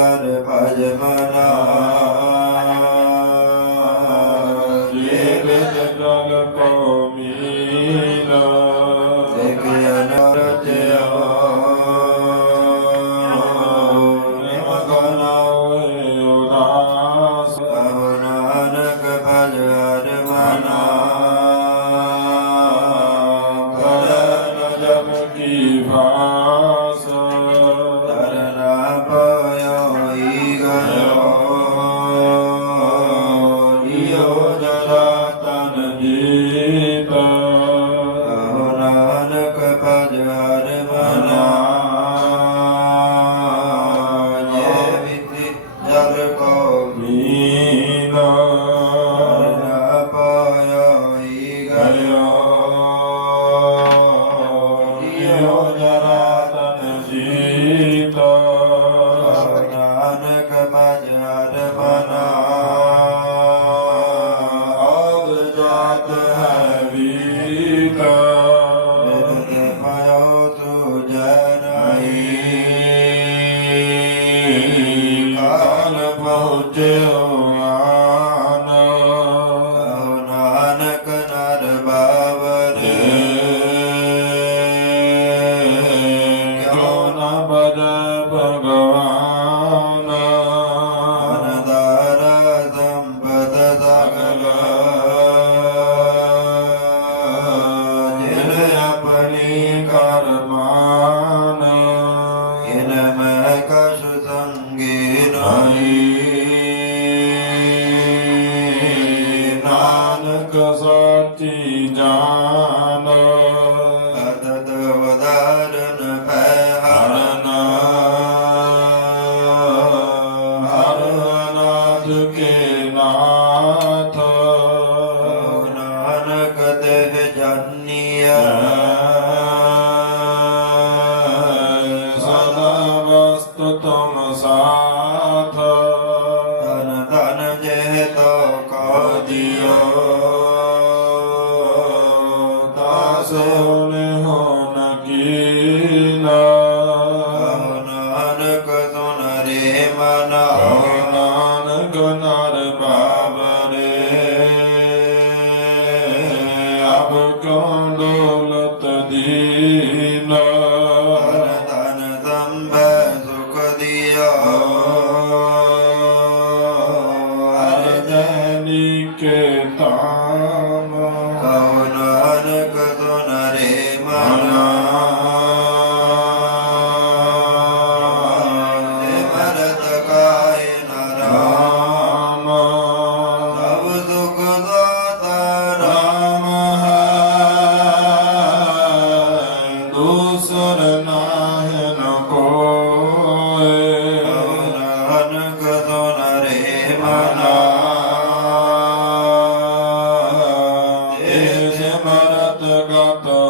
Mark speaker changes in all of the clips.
Speaker 1: ਹਰ ਭਜ ਮਨਾ not Bhagavata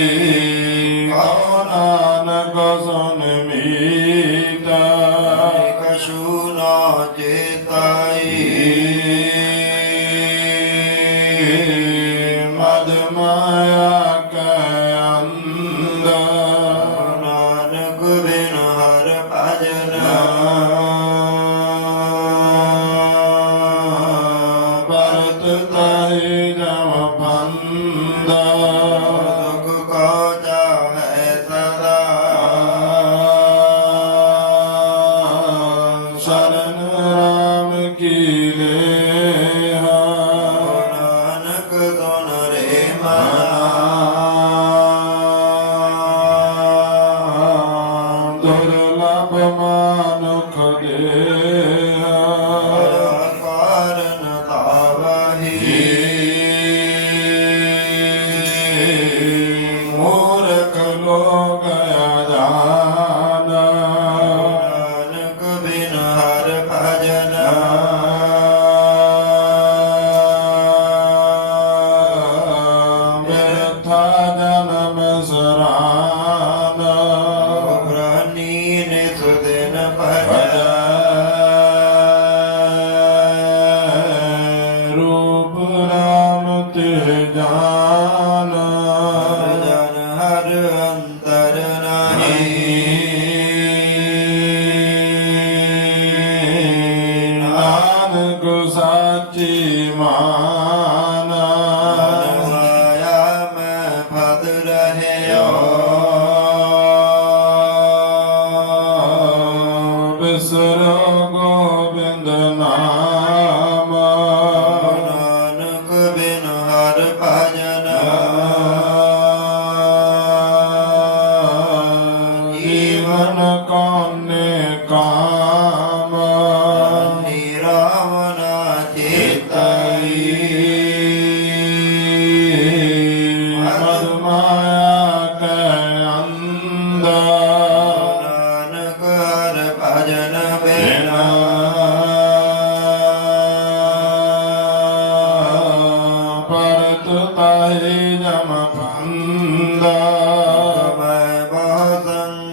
Speaker 1: ਰਚੀ
Speaker 2: ਕਉ no kadeh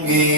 Speaker 1: Y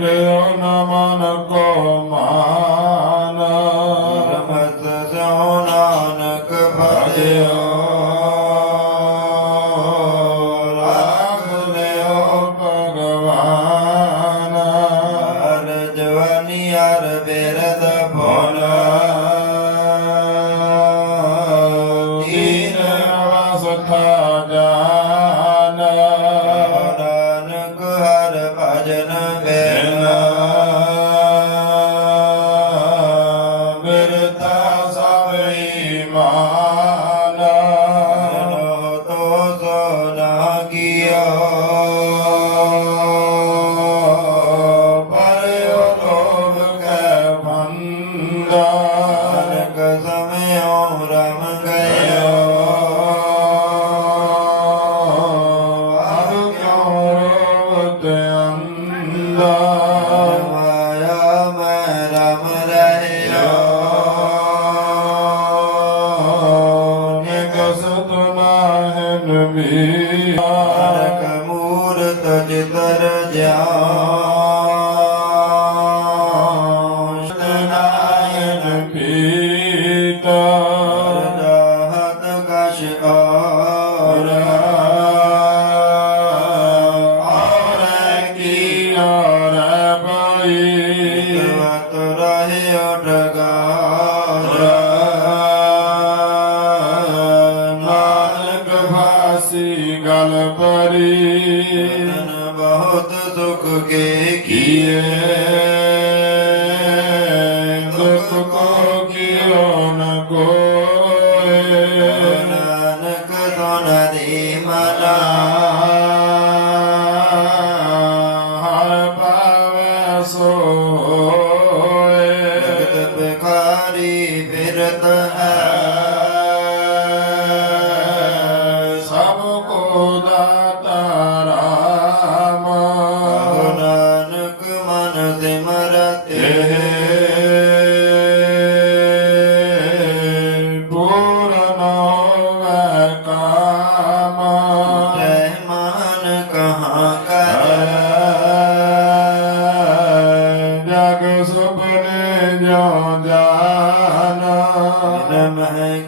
Speaker 1: Yeah. Ram
Speaker 2: ਰਤਨ ਬਹੁਤ
Speaker 1: ਦੁੱਖ ਕੇ ਕੀਏ। ਜੋ ਜਾਨਾ
Speaker 2: ਨਮਹਿ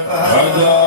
Speaker 2: Hallelujah.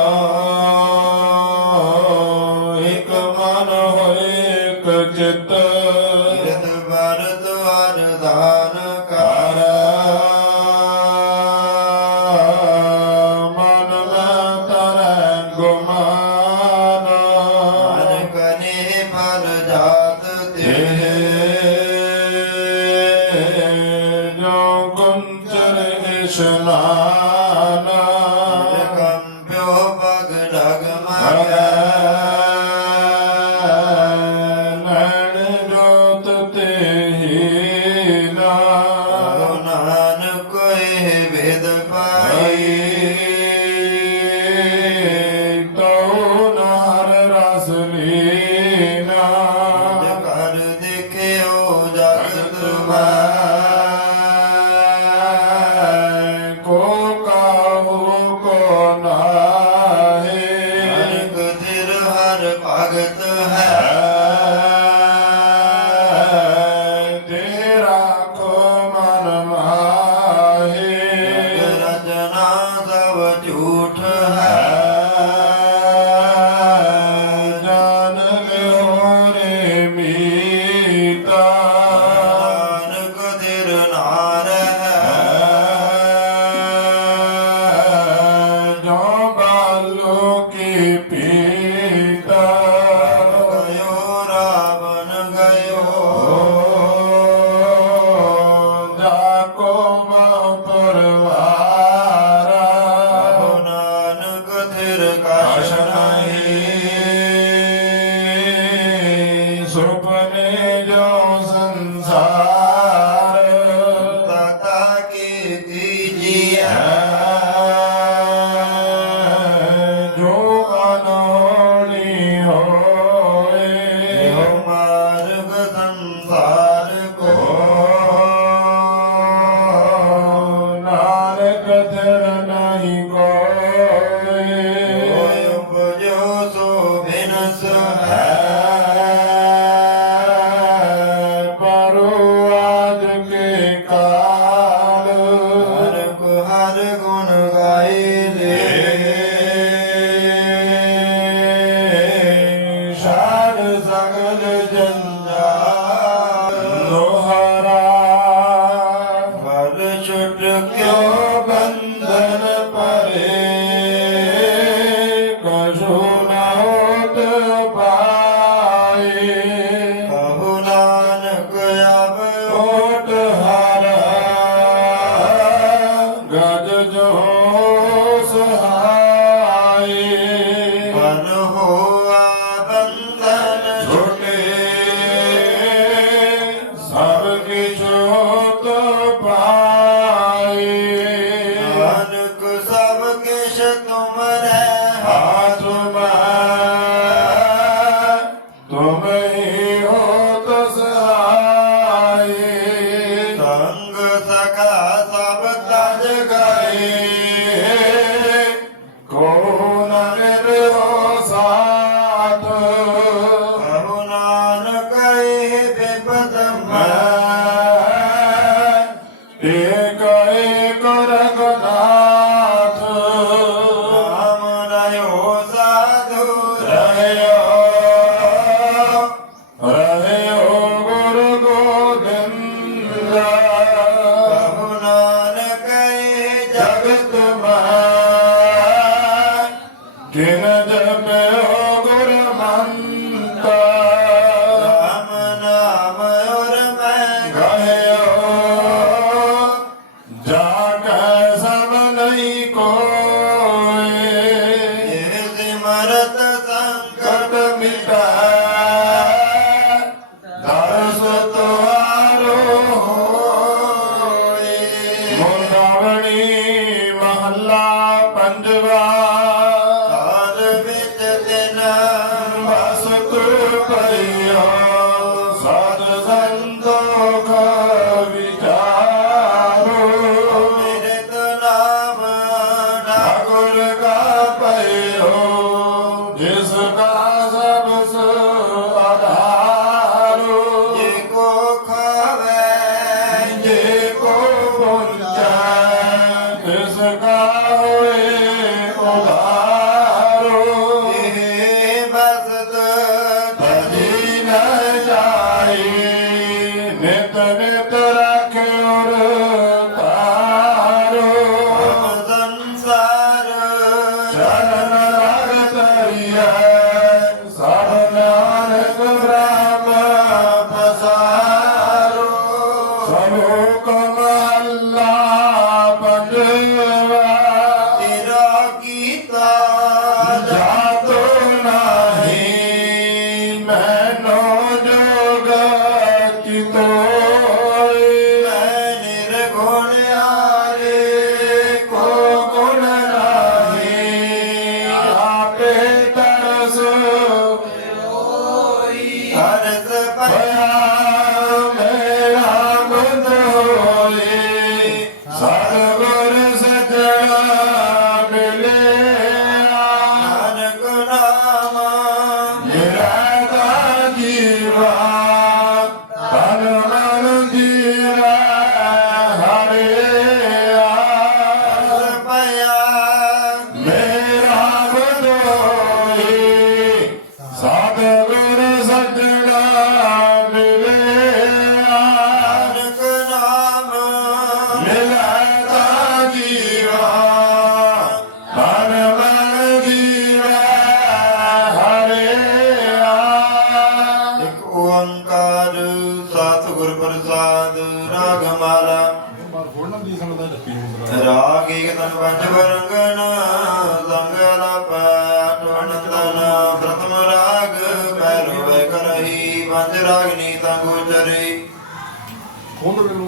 Speaker 2: Lord.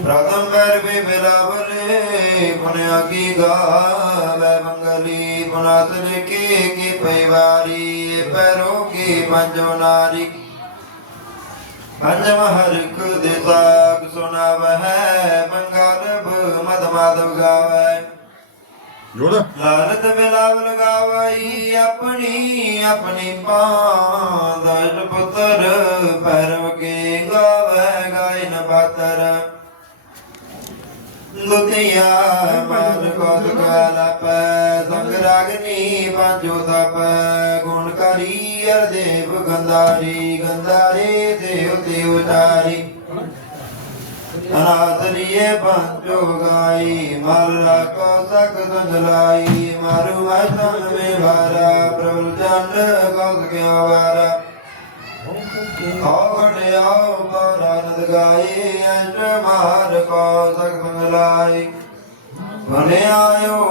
Speaker 2: ਪ੍ਰਥਮ ਪੈਰ ਵੀ ਬਿਲਾਵਲੇ ਪੁਨਿਆ ਕੀ ਗਾਵੇ ਮੰਗਲੀ ਪੁਨਾਸ ਲਿਖੇ ਕੀ ਪਈਵਾਰੀ ਪੈਰੋ ਕੀ ਪੰਜੋ ਨਾਰੀ ਪੰਜਮ ਹਰ ਇੱਕ ਦੇ ਸਾਗ ਸੁਣਾਵਹਿ ਬੰਗਾਲਬ ਮਦ ਮਾਧਵ ਗਾਵੇ
Speaker 1: ਜੋੜ
Speaker 2: ਲਾਲਤ ਮਿਲਾਵ ਲਗਾਵਈ ਆਪਣੀ ਆਪਣੀ ਪਾਂਦਲ ਪੁੱਤਰ ਪਰਵ ਕੇ ਗਾਵੇ ਗਾਇਨ ਪਾਤਰ ਦੁਤੀਆ ਮਨ ਕੋਦ ਕਲਪੈ ਸੰਗ ਰਾਗਨੀ ਪੰਜੋ ਤਪ। ਗੁਣਕਾਰੀ ਅਰਦੇਵ ਗੰਧਾਰੀ, ਗੰਧਾਰੇ ਦੇਵ ਦੇਵਤਾਰੀ ਅਨਾਦਰੀਏ ਪੰਜੋ ਗਾਈ, ਮਰ ਕੋ ਸਕ ਸੰਜਲਾਈ ਮਾਰੂ ਮਸਤਨ ਮੇ ਵਾਰਾ ਪ੍ਰਭੂ ਚੰਦ ਕੌਸ ਕਿਆ ਵਾਰਾ। ਆਵੜਿਆਉ ਬਰਾਨਦ ਗਾਈ ਅਸ਼ਟ ਮਾਰ ਕੋ ਸਕ ਸੰਜਲਾਈ ਬਨੇ ਆਇਓ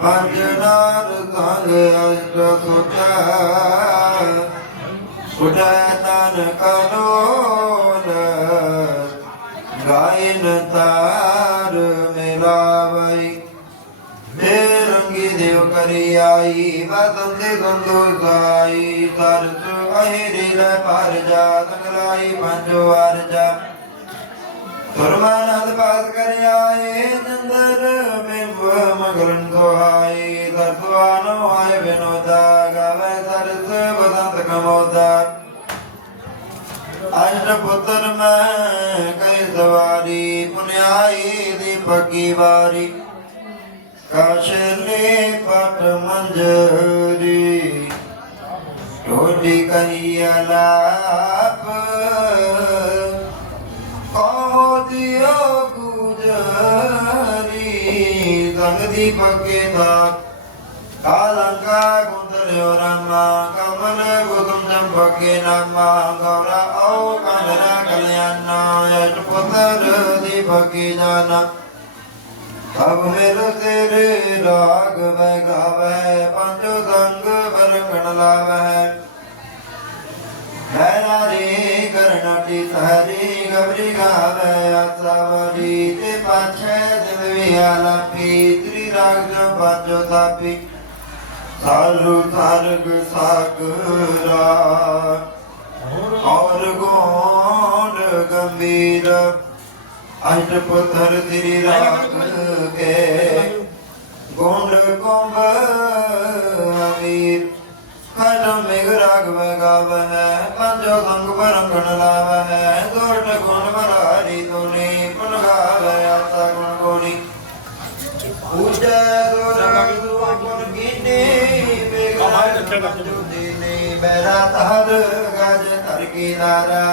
Speaker 2: ਪੰਜ ਨਾਰ ਸੰਗ ਅਸ਼ਟ ਸੁਚਾ। ਉਡੈ ਤਨ ਕਨੋਲ ਗਾਇਨ ਤਾਰ ਮਿਲਾਵਈ। ਰੰਗੀ ਦੇਵ ਕਰੀ ਆਈ ਵਸੰਤੇ ਸੰਦੋਸਾਈ ਸਰਸ ਅਹਿਰੀ ਲੈ ਪਰ ਜਾ ਸੰਗਲਾਈ ਪੰਜੋ ਵਾਰ ਜਾ। ਸੁਰਮਾਨੰਦ ਪਾਸ ਕਰ ਆਏ ਚੰਦਰ ਬਿੰਬ ਮਗਲਨ ਸੁਹਾਈ ਸਰਸਵਾਨੋ ਆਏ ਬਿਨੋਦਾ ਗਾਵੇ ਸਰਸ ਬਸੰਤ ਕਮੋਦਾ। ਅਸ਼ਟ ਪੁੱਤਰ ਮੈਂ ਕਈ ਸਵਾਰੀ, ਪੁਨਿਆਈ ਦੀਪਕ ਕੀ ਵਾਰੀ। ਕਾਸ਼ਲੇ ਪਟ ਮੰਜਰੀ ਟੋਡੀ ਕਹੀ ਅਲਾਪ ਕਹੋ ਦਿਓ ਗੁਜਰੀ ਸੰਗ ਦੀਪਕ ਕੇ ਦਾ ਕਾਲੰਕਾ ਕੁੰਦਲਿਓ ਰਾਮਾ, ਕਮਲ ਗੁਦਮ ਚੰਪਕੇ ਨਾਮਾ, ਗੌਰਾ ਔ ਕੰਦਰਾ ਕਲਿਆਣਾ ਯਸ਼ ਪੁੱਤਰ ਦੀਪਕੀ ਅਬ ਮੇਰ ਤੇਰੇ ਰਾਗ ਵੈ ਗਾਵੇ, ਪੰਜੋ ਸੰਗ ਬਰਗਣ ਲਾਵੇ। ਹੈਰਾ ਰੇ ਕਰਨਾਟੀ ਸਹਰੀ, ਗਬਰੀ ਗਾਵੇ ਆਸਾਵਰੀ ਤੇ ਪਾਛੇ ਦਿਲ ਵੀ ਆਲਾਪੀ ਰਾਗ ਜੋ ਪੰਜੋ ਤਾਪੀ। ਥਾਰੂ ਥਰਗ ਸਾਗਰਾ ਔਰ ਗੋਂਡ ਗੰਭੀਰ ਅਸ਼ਟ ਪੁੱਤਰ ਸ੍ਰੀ ਰਾਗ ਕੇ ਗੋਂਡ ਕੁੰਭ ਅਮੀਰ। ਖਟਮ ਮਿਗ ਰਾਗਵ ਗਾਵਹਿ ਪੰਜੋ ਸੰਗ ਪਰੰਗਣ ਲਾਵਹਿ ਦੋਟ ਗੁਣ ਮਰਾਰੀ ਤੁਨੀ ਪੁਨ ਗਾਵਹਿ ਆਤਾ ਗੁਣ ਗੋਣੀ। ਪੂਜੈ ਦੁਰਗ ਦੁਆਪਨ ਕੀਨੇ ਬੇਗਾਰ ਜੁਦੀ ਨੇ ਬੈਰਾ ਤਹਰ ਗਜ ਧਰ ਕੀ ਨਾਰਾ